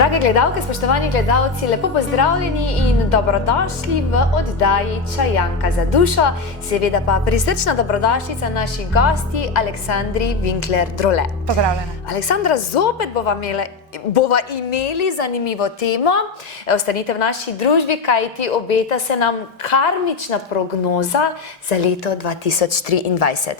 Drage gledalke, spoštovani gledalci, lepo pozdravljeni in dobrodošli v oddaji Čajanka za dušo. Seveda pa prisrčna dobrodošlica naši gosti Aleksandri Winkler-Drole. Pozdravljena. Aleksandra, zopet bova imeli zanimivo temo. Ostanite v naši družbi, kajti obeta se nam karmična prognoza za leto 2023.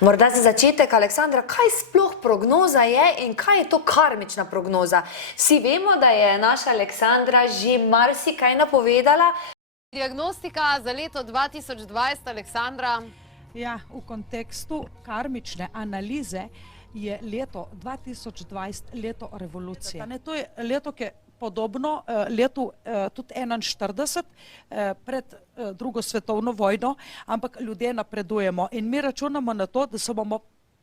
Morda za začetek, Aleksandra, kaj sploh prognoza je in kaj je to karmična prognoza? Vsi vemo, da je naša Aleksandra že marsikaj napovedala. Diagnostika za leto 2020, Aleksandra. Ja, v kontekstu karmične analize je leto 2020 leto revolucije. To je leto, ki je podobno letu tudi 41 pred drugo svetovno vojno, ampak ljudje napredujemo in mi računamo na to, da se bomo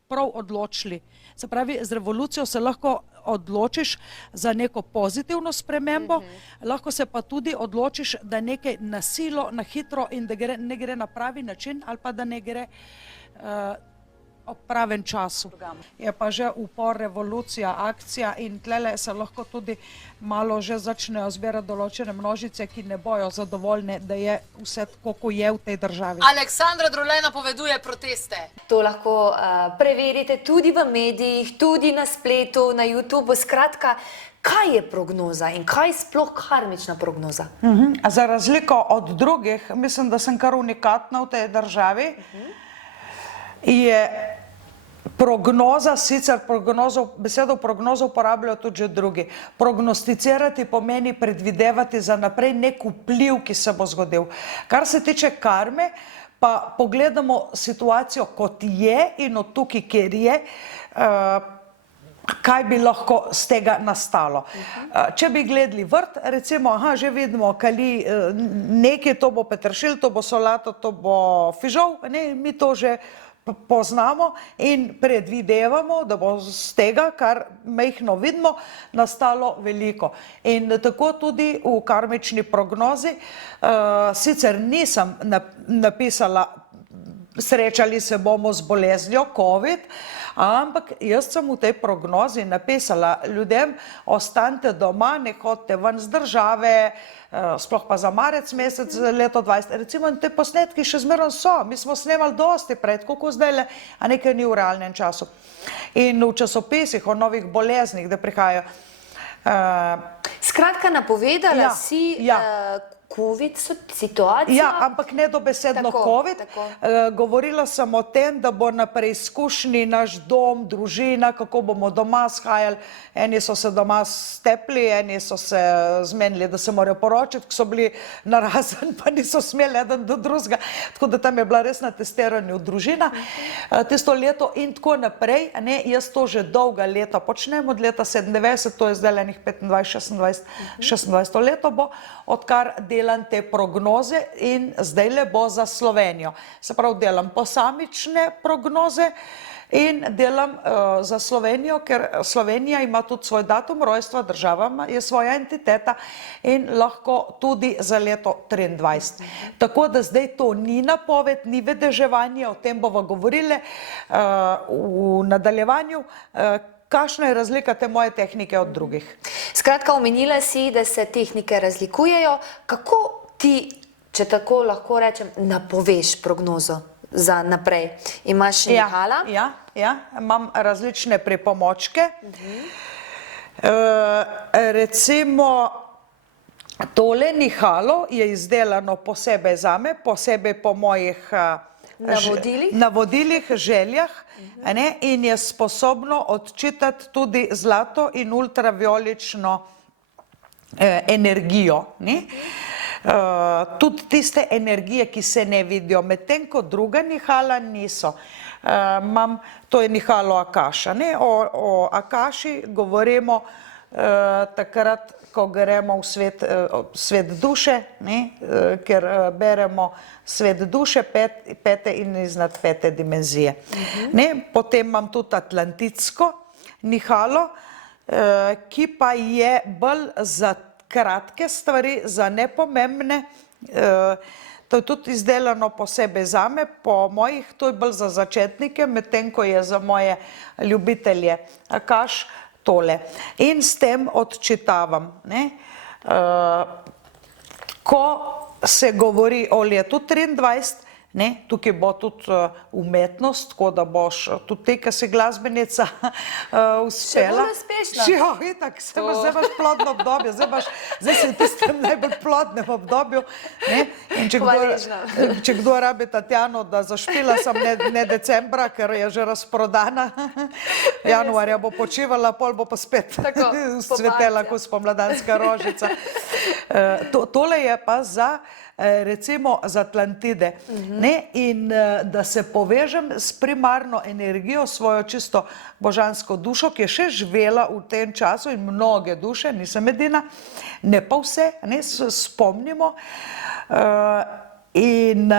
prav odločili. Se pravi, z revolucijo se lahko odločiš za neko pozitivno spremembo, lahko se pa tudi odločiš, da nekaj na silo, na hitro in da ne gre na pravi način ali pa da ne gre ob pravem času. Je pa že upor, revolucija, akcija in tlele se lahko tudi malo že začnejo zbirati določene množice, ki ne bojo zadovoljne, da je vse tako, ko je v tej državi. Aleksandra Drole napoveduje proteste. To lahko preverite tudi v medijih, tudi na spletu, na YouTubeu. Skratka, kaj je prognoza in kaj je sploh karmična prognoza? Za razliko od drugih, mislim, da sem kar unikatna v tej državi, je prognoza, sicer besedo prognozo uporabljajo tudi že drugi. Prognosticirati pomeni predvidevati za naprej nek vpliv, ki se bo zgodil. Kar se tiče karme, pa pogledamo situacijo kot je in od tukaj, kjer je, kaj bi lahko z tega nastalo. Če bi gledali vrt, recimo, že vidimo, kali nekaj, to bo peteršilj, to bo solato, to bo fižol, mi to že poznamo in predvidevamo, da bo z tega, kar majhno vidimo, nastalo veliko. In tako tudi v karmični prognozi, sicer nisem napisala, srečali se bomo z boleznjo COVID, ampak jaz sem v tej prognozi napisala ljudem, ostanite doma, ne hodite ven z države, sploh pa za marec mesec leto 2020. Recimo te posnetki še zmeraj so, mi smo snemali dosti pred, kako zdaj, a nekaj ni v realnem času. In v časopisih o novih boleznih, da prihajajo. Skratka, napovedala si COVID situacijo. Ja, ampak ne dobesedno COVID. Govorila sem o tem, da bo na preizkušnji naš dom, družina, kako bomo doma shajali. Eni so se doma stepli, eni so se zmenili, da se morajo poročiti, ko so bili narazen, pa niso smeli eden do drugega. Tako da tam je bila res na testiranju družina. Tisto leto in tako naprej. Jaz to že dolga leta počnem, od leta 97, to je zdaj enih 25, 26 leto bo, odkar delam te prognoze in zdaj le bo za Slovenijo. Se pravi, delam posamične prognoze in delam za Slovenijo, ker Slovenija ima tudi svoj datum rojstva, država je svoja entiteta in lahko tudi za leto 23. Tako da zdaj to ni napoved, ni vedeževanje, o tem bomo govorili v nadaljevanju, kakšna je razlika te moje tehnike od drugih. Skratka, omenila si, da se tehnike razlikujejo. Kako ti, če tako lahko rečem, napoveš prognozo za naprej? Imaš nihala? Ja, imam različne pripomočke. Recimo, tole nihalo je izdelano posebej zame, posebej po mojih navodilih, željah, in je sposobno odčitati tudi zlato in ultraviolično energijo. Tudi tiste energije, ki se ne vidijo, medtem ko druga nihala niso. To je nihalo Akaša. O Akaši govorimo takrat, ko gremo v svet duše, ker beremo svet duše, pete in iznad pete dimenzije. Potem imam tudi atlantitsko nihalo, ki pa je bolj za kratke stvari, za nepomembne. To je tudi izdelano posebej zame, po mojih, to je bolj za začetnike, medtem ko je za moje ljubitelje Akaš tole. In s tem odčitavam, ne, ko se govori o letu 23, ne, tukaj bo tudi umetnost, tako da boš tudi ti, ki si glasbenica, uspela. Še bolj uspešna. Ja, itak, zdaj imaš plodno obdobje, zdaj si v tistem najbolj plodnem obdobju. Ne? In če kdo rabi Tatjano, da zašpila sem ne decembra, ker je že razprodana, januarja bo počivala, pol bo pa spet cvetela kot spomladanska rožica. Tole je pa za recimo za Atlantide. In da se povežem s primarno energijo, svojo čisto božansko dušo, ki je še živela v tem času in mnoge duše, nisem edina, ne pa vse, ne, spomnimo. In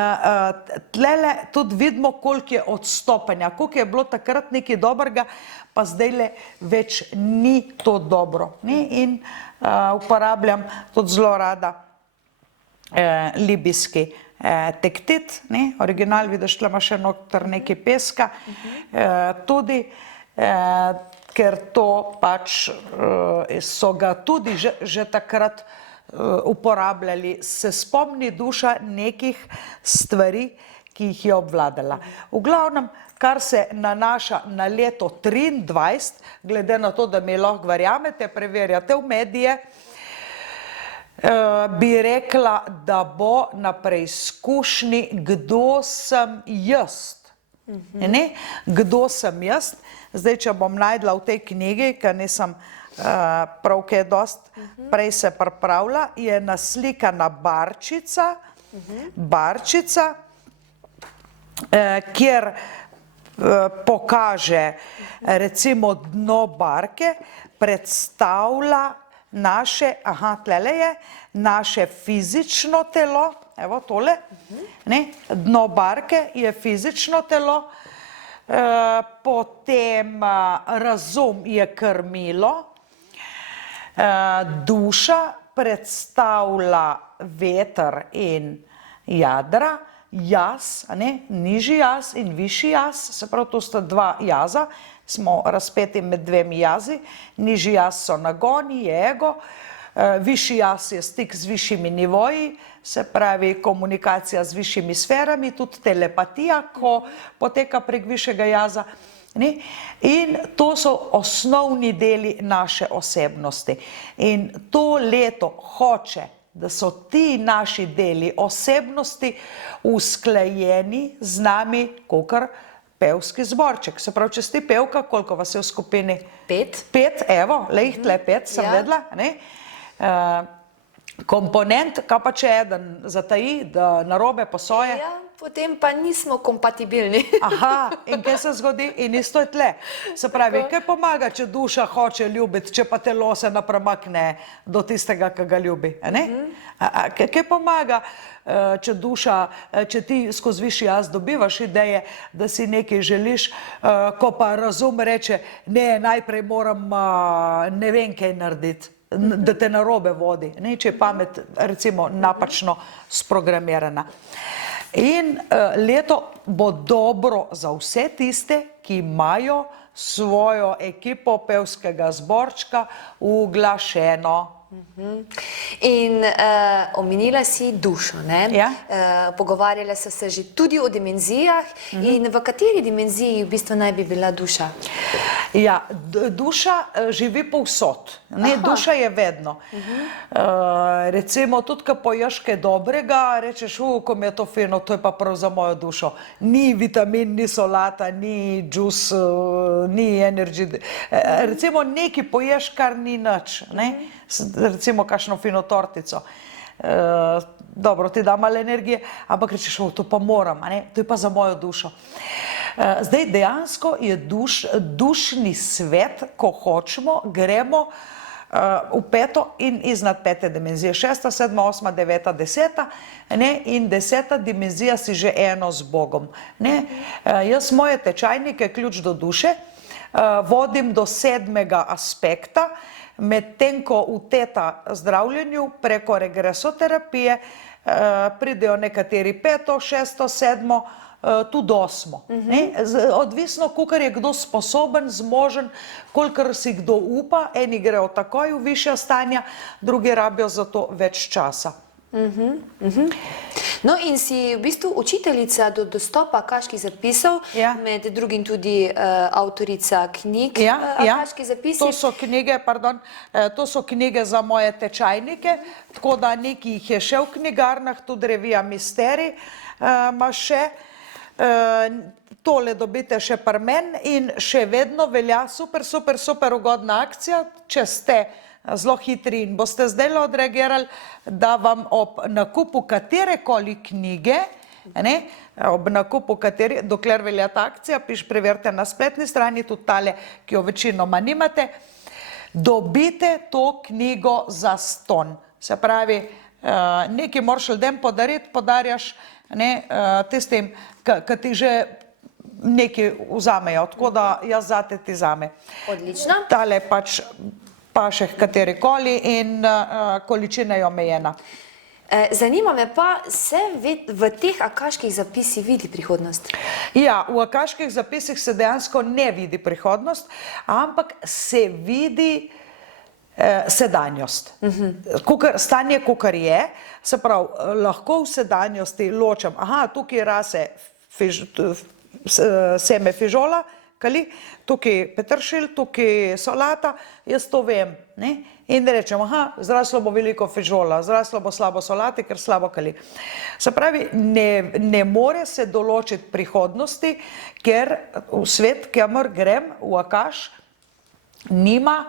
tlele tudi vidimo, koliko je odstopanja, koliko je bilo takrat nekaj dobrega, pa zdajle več ni to dobro. In uporabljam tudi zelo rada libijski tektit, original, vidiš, tle ima še noter nekaj peska, tudi, ker to pač so ga tudi že takrat uporabljali, se spomni duša nekih stvari, ki jih je obvladala. V glavnem, kar se nanaša na leto 23, glede na to, da mi lahko verjamete, preverjate v medije, bi rekla, da bo na preizkušnji, kdo sem jaz. Kdo sem jaz. Zdaj, če bom najdla v tej knjigi, ker nisem prav kaj dost prej se pripravila, je naslikana barčica, kjer pokaže recimo dno barke, predstavlja naše, tlele je, naše fizično telo, evo tole, dno barke je fizično telo, potem razum je krmilo, duša predstavlja veter in jadra, jaz, nižji jaz in višji jaz, se pravi, to sta dva jaza, smo razpeti med dvemi jazi, nižji jaz so nagoni, je ego, višji jaz je stik z višjimi nivoji, se pravi komunikacija z višjimi sferami, tudi telepatija, ko poteka prek višjega jaza. In to so osnovni deli naše osebnosti. In to leto hoče, da so ti naši deli osebnosti usklajeni z nami, kakor pevski zborček. Se pravi, če si pevka, koliko vas je v skupini? 5. 5, evo, le jih tle 5, sem vedela. Komponent, kaj pa če eden zataji, da narobe posoje? Ja, potem pa nismo kompatibilni. Aha, in kaj se zgodi? In isto je tle. Se pravi, kaj pomaga, če duša hoče ljubiti, če pa telo se napremakne do tistega, ki ga ljubi? Kaj pomaga, če duša, če ti skozi višji jaz dobivaš ideje, da si nekaj želiš, ko pa razum reče, ne, najprej moram ne vem kaj narediti, da te narobe vodi, če je pamet recimo napačno sprogramirana. In leto bo dobro za vse tiste, ki imajo svojo ekipo pevskega zborčka uglašeno. In omenila si dušo, ne? Pogovarjala so se že tudi o dimenzijah in v kateri dimenziji v bistvu naj bi bila duša? Ja, duša živi povsod, duša je vedno. Recimo, tudi, ko poješ kaj dobrega, rečeš, ko mi je to fino, to je pa prav za mojo dušo. Ni vitamin, ni solata, ni džus, ni energy. Recimo, nekaj poješ, kar ni nič, recimo, kakšno fino tortico. Dobro, ti da malo energije, ampak rečeš, to pa moram, to je pa za mojo dušo. Zdaj, dejansko je dušni svet, ko hočemo, gremo v peto in iznad pete dimenzije. 6., 7., 8., 9., 10. In 10. dimenzija si že eno z Bogom. Jaz moje tečajnike, ključ do duše, vodim do 7. aspekta, medtem ko v teta zdravljenju preko regresoterapije pridejo nekateri 5., 6., 7., tudi 8. Odvisno, kolikor je kdo sposoben, zmožen, kolikor si kdo upa. Eni grejo takoj v višja stanja, drugi rabijo za to več časa. No in si v bistvu učiteljica do dostopa akaških zapisov, med drugim tudi avtorica knjig akaških zapisih. To so knjige za moje tečajnike, tako da nekaj jih je še v knjigarnah, tudi revija Misterij ima še. Tole dobite še pri meni in še vedno velja super ugodna akcija, če ste zelo hitri in boste zdaj odreagirali, da vam ob nakupu katerekoli knjige, ob nakupu dokler velja ta akcija, preverite na spletni strani, tudi tale, ki jo večinoma nimate, dobite to knjigo za ston. Se pravi, nekaj moraš ljudem podarjaš tistim, ki ti že nekaj vzamejo, tako da jaz zate ti zame. Odlično. Tale pač pa še katerikoli in količina je omejena. Zanima me pa, se v teh akaških zapisih vidi prihodnost? Ja, v akaških zapisih se dejansko ne vidi prihodnost, ampak se vidi sedanjost. Stanje, kakor je, se pravi, lahko v sedanjosti ločem, tukaj rase seme fižola, tukaj peteršilj, tukaj solata, jaz to vem. In rečem, zraslo bo veliko fižola, zraslo bo slabo solati, ker slabo kali. Se pravi, ne more se določiti prihodnosti, ker v svet, kamor grem, v akaš, nima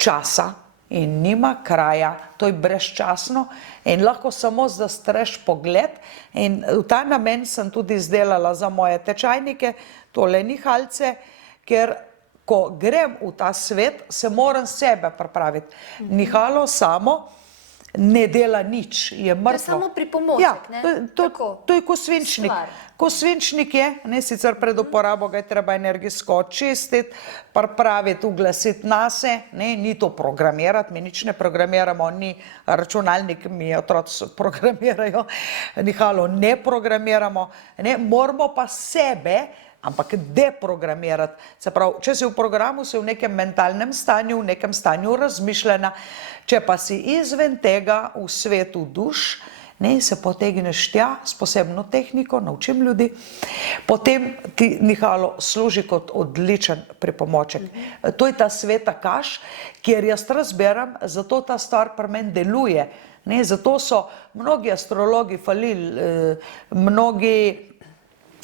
časa in nima kraja, to je brezčasno in lahko samo zastreš pogled in v ta namen sem tudi izdelala za moje tečajnike tole nihalce, ker ko grem v ta svet, se moram sebe pripraviti. Nihalo samo ne dela nič, je mrtvo. To je samo pripomoček, ne? To je ko svinčnik. Ko svinčnik je, sicer pred uporabo ga je treba energijsko očistiti, pripraviti, uglasiti nase, ni to programirati, mi nič ne programiramo, ni računalnik, mi otroci programirajo, nihalo ne programiramo, moramo pa sebe, ampak deprogramirati. Se pravi, če si v programu, si v nekem mentalnem stanju, v nekem stanju razmišljanja, če pa si izven tega v svetu duš, se potegneš tja s posebno tehniko, naučim ljudi, potem ti nihalo služi kot odličen pripomoček. To je ta svet akaš, kjer jaz razberam, zato ta stvar pri meni deluje. Zato so mnogi astrologi falili, mnogi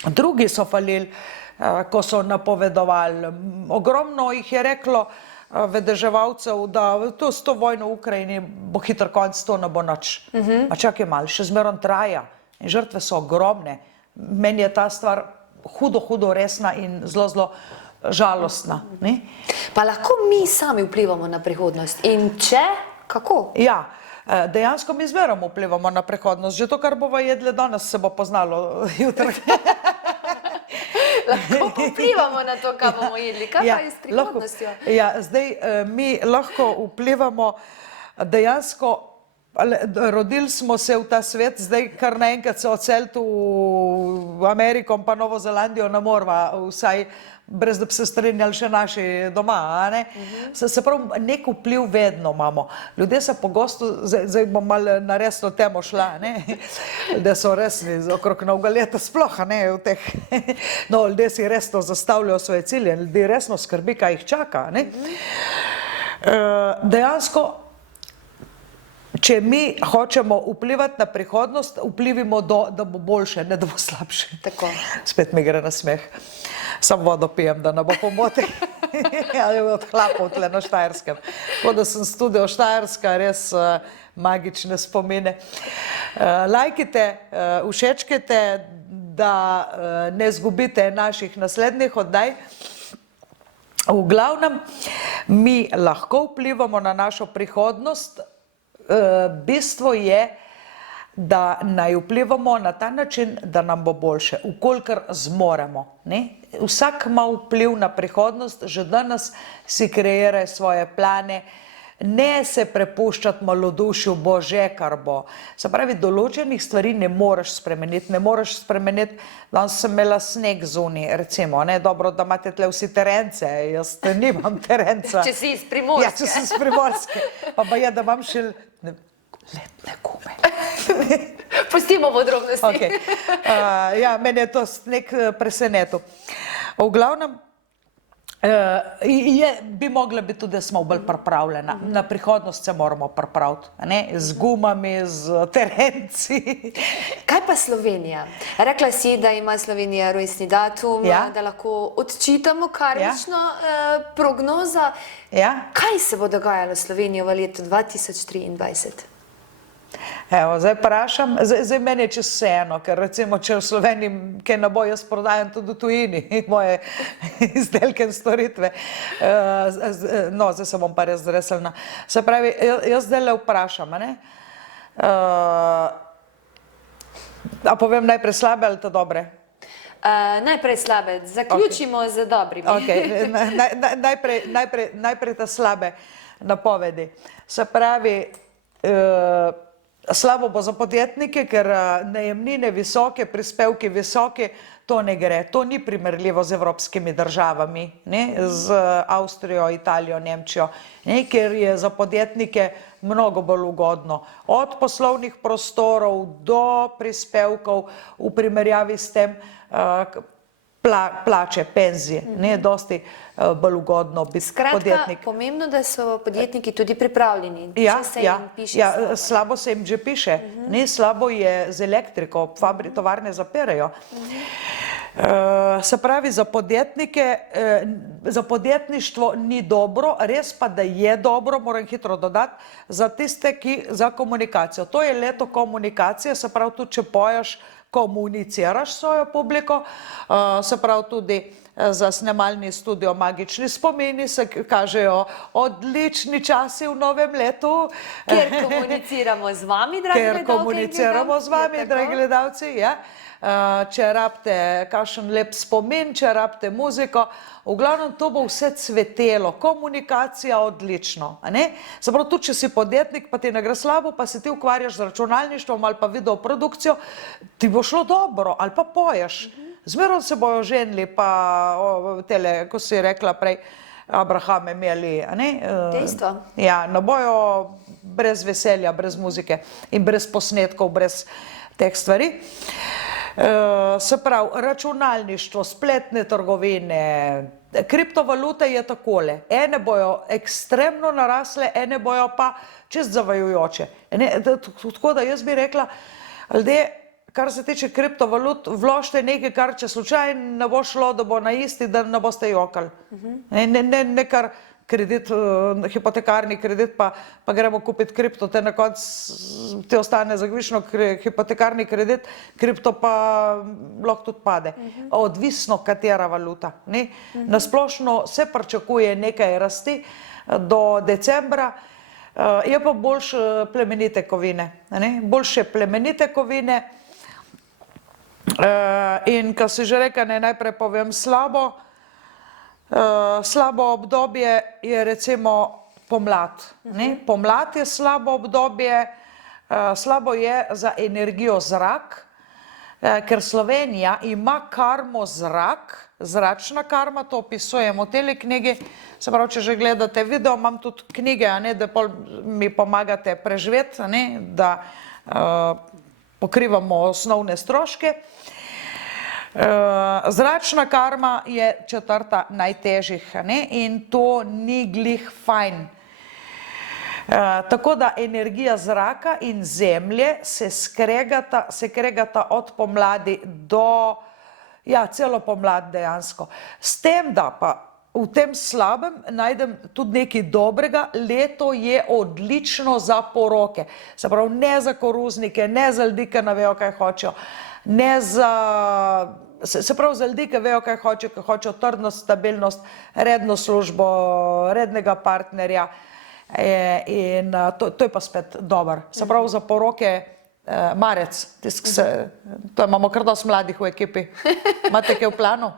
drugi so falili, ko so napovedovali. Ogromno jih je reklo, vedeževalcev, da s to vojno v Ukrajini bo hitro konc, to ne bo nič. A čakaj malo, še zmerom traja in žrtve so ogromne. Meni je ta stvar hudo resna in zelo žalostna. Pa lahko mi sami vplivamo na prihodnost in če, kako? Ja, dejansko mi zmerom vplivamo na prihodnost. Že to, kar bova jedli danes, se bo poznalo jutri. Lahko vplivamo na to, kaj bomo jedli. Kaj pa je s prihodnostjo? Ja, zdaj mi lahko vplivamo dejansko, rodili smo se v ta svet, zdaj kar naenkrat se odseliti v Ameriko pa Novo Zelandijo ne morva, vsaj brez da bi se strinjali še naši doma. Se pravi, nek vpliv vedno imamo. Ljudje se pogosto, zdaj bom malo na resno temo šla, da so resni okrog novega leta sploh, v teh, no, ljudje si resno zastavljajo svoje cilje, ljudje resno skrbi, kaj jih čaka. Dejansko, če mi hočemo vplivati na prihodnost, vplivimo da bo boljše, ne da bo slabše. Tako. Spet mi gre na smeh. Sam vodo pijem, da ne bo pomote. Ali od hlapov tle na Štajerskem. Tako da sem studio Štajerska, res magične spomine. Lajkite, všečkajte, da ne zgubite naših naslednjih oddaj. V glavnem, mi lahko vplivamo na našo prihodnost. Bistvo je, da naj vplivamo na ta način, da nam bo boljše, vkolikor zmoremo. Vsak ima vpliv na prihodnost, že danes si kreirajo svoje plane, ne se prepuščati malodušju, bo že kar bo. Se pravi, določenih stvari ne moreš spremeniti, danes sem imela sneg zunaj, recimo, ne, dobro, da imate tle vsi terence, jaz nimam terenca. Če si iz Primorske. Ja, če sem iz Primorske, pa je, da imam še letne gume. Pustimo podrobnosti. Okay. Ja, mene je to sneg presenetil. V glavnem, bi mogla biti tudi, da smo bolj pripravljena. Na prihodnost se moramo pripraviti, ne? Z gumami, z terenci. Kaj pa Slovenija? Rekla si, da ima Slovenija rojstni datum, da lahko odčitamo karmično prognozo. Kaj se bo dogajalo v Sloveniji v letu 2023? Evo, zdaj vprašam, zdaj meni je čisto vseeno, ker recimo, če v Sloveniji kaj ne bo, jaz prodajam tudi v tujini moje izdelke in storitve. No, zdaj se bom pa res zreselna. Se pravi, jaz zdaj le vprašam, ne? A povem najprej slabe ali to dobre? Najprej slabe, zaključimo z dobrimi. Najprej ta slabe napovedi. Se pravi, slabo bo za podjetnike, ker najemnine visoke, prispevki visoki, to ne gre. To ni primerljivo z evropskimi državami, ne? Z Avstrijo, Italijo, Nemčijo, ne? Ker je za podjetnike mnogo bolj ugodno. Od poslovnih prostorov do prispevkov v primerjavi s tem plače, penzije, ne, dosti bolj ugodno biti podjetnik. Skratka, pomembno, da so podjetniki tudi pripravljeni, če se jim piše slabo. Slabo se jim že piše, ne, slabo je z elektriko, tovarne zaperejo. Se pravi, za podjetnike, za podjetništvo ni dobro, res pa, da je dobro, moram hitro dodati, za tiste, ki za komunikacijo. To je leto komunikacije, se pravi, tudi če poješ, komuniciraš svojo publiko, se pravi tudi za snemalni studio Magični spomini se kažejo odlični časi v novem letu. Ker komuniciramo z vami, dragi gledalci. Ker komuniciramo z vami, dragi gledalci, ja. Če rabite kakšen lep spomin, če rabite muziko, v glavnem to bo vse cvetelo, komunikacija odlično. Se pravi, tudi če si podjetnik, pa ti ne gre slabo, pa se ti ukvarjaš z računalništvom ali pa videoprodukcijo, ti bo šlo dobro, ali pa poješ. Zmerom se bojo ženili, pa tele, ko si rekla prej, Abrahame imeli, dejstvo. Ja, ne bojo brez veselja, brez muzike in brez posnetkov, brez teh stvari. Se pravi, računalništvo, spletne trgovine, kriptovalute je takole. Ene bojo ekstremno narasle, ene bojo pa čist zavajujoče. Tako da jaz bi rekla, ljudje, kar se tiče kriptovalut, vložite nekaj, kar če slučajno ne bo šlo, da bo na isti, da ne boste jokali. Ne kar kredit, hipotekarni kredit, pa gremo kupiti kripto, te na koncu ti ostane zagvišno hipotekarni kredit, kripto pa lahko tudi pade. Odvisno, katera valuta. Na splošno se pričakuje nekaj rasti do decembra, je pa boljše plemenite kovine. Boljše plemenite kovine in, ko si že rekel, najprej povem slabo, slabo obdobje je recimo pomlad. Pomlad je slabo obdobje, slabo je za energijo zrak, ker Slovenija ima karmo zrak, zračna karma, to opisujemo v teli knjigi, se pravi, če že gledate video, imam tudi knjige, da mi pomagate preživeti, da pokrivamo osnovne stroške. Zračna karma je četrta najtežjih in to ni glih fajn. Tako da energija zraka in zemlje se kregata od pomladi do, ja, celo pomlad dejansko. S tem, da pa v tem slabem najdem tudi nekaj dobrega, leto je odlično za poroke. Se pravi, ne za koruznike, ne za ljudi, ki ne vejo, kaj hočejo, ne za... Se pravi, za ljudi, ki vejo, kaj hočejo, ki hočejo trdnost, stabilnost, redno službo, rednega partnerja in to je pa spet dober. Se pravi, za poroke marec, to imamo kar dosti mladih v ekipi. Imate kaj v planu?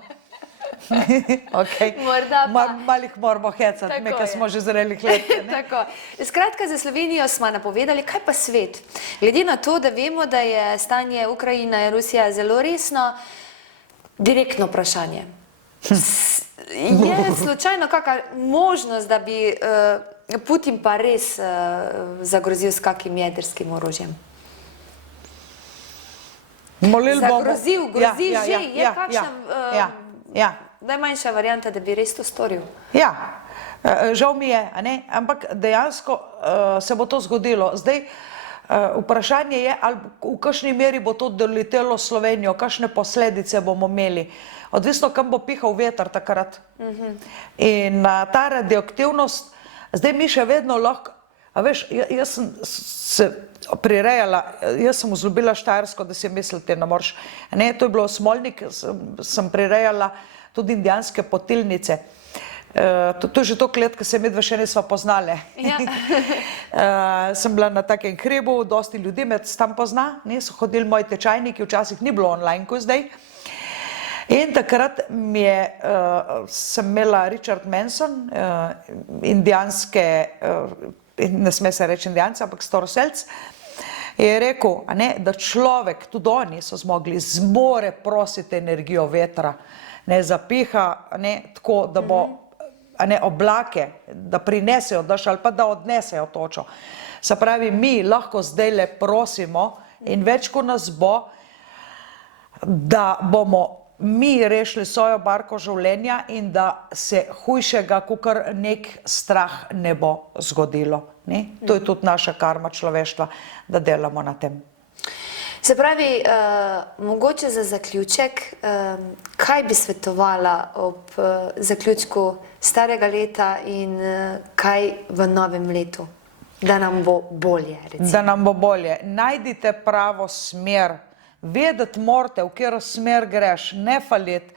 Okay. Morda pa. Malih moramo hecati, Tako nekaj je. smo že zrelih let. Ne? Tako. Skratka, za Slovenijo smo napovedali, kaj pa svet. Glede na to, da vemo, da je stanje Ukrajina in Rusija zelo resno, direktno vprašanje. Je slučajno kakšna možnost, da bi Putin pa res zagrozil s kakim jedrskim orožjem? Molili bomo. Zagrozil, grozi že, je kakšna ja. najmanjša varianta, da bi res to storil? Ja, žal mi je, a ne? Ampak dejansko se bo to zgodilo. Zdaj, vprašanje je, ali v kakšni meri bo to doletelo Slovenijo, kakšne posledice bomo imeli. Odvisno, kam bo pihal veter takrat. In ta radioaktivnost, zdaj mi še vedno lahko, a veš, jaz sem se prirejala, jaz sem vzljubila Štajersko, da si mislite, ne moreš. Ne, to je bilo Smolnik, sem prirejala tudi indijanske potilnice. To je že toliko let, ko se midva še nisva poznale. Ja. Sem bila na takem hribu, dosti ljudi me tam pozna, so hodili moji tečajniki, včasih ni bilo online, kot zdaj. In takrat sem imela Richard Manson, indijanske, ne sme se reči indijance, ampak staroselc, je rekel, da človek, tudi oni so zmogli, zmore prositi energijo vetra, ne zapiha, tako, da bo oblake, da prinesejo dež ali pa da odnesejo točo. Se pravi, mi lahko zdaj le prosimo in več, ko nas bo, da bomo mi rešili svojo barko življenja in da se hujšega, kakor nek strah ne bo zgodilo. To je tudi naša karma človeštva, da delamo na tem. Se pravi, mogoče za zaključek, kaj bi svetovala ob zaključku starega leta in kaj v novem letu, da nam bo bolje, recimo? Da nam bo bolje. Najdite pravo smer. Vedeti morate, v katero smer greš, ne faliti.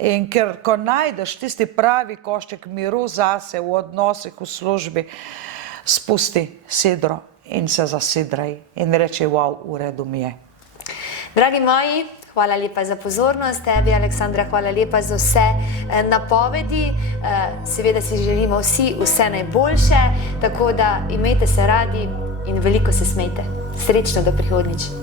In ker ko najdeš tisti pravi košček miru zase v odnosih, v službi, spusti sidro in se zasidraj in reči, wow, v redu mi je. Dragi moji, hvala lepa za pozornost. Tebi, Aleksandra, hvala lepa za vse napovedi. Seveda si želimo vsi vse najboljše, tako da imejte se radi in veliko se smejte. Srečno do prihodnjič.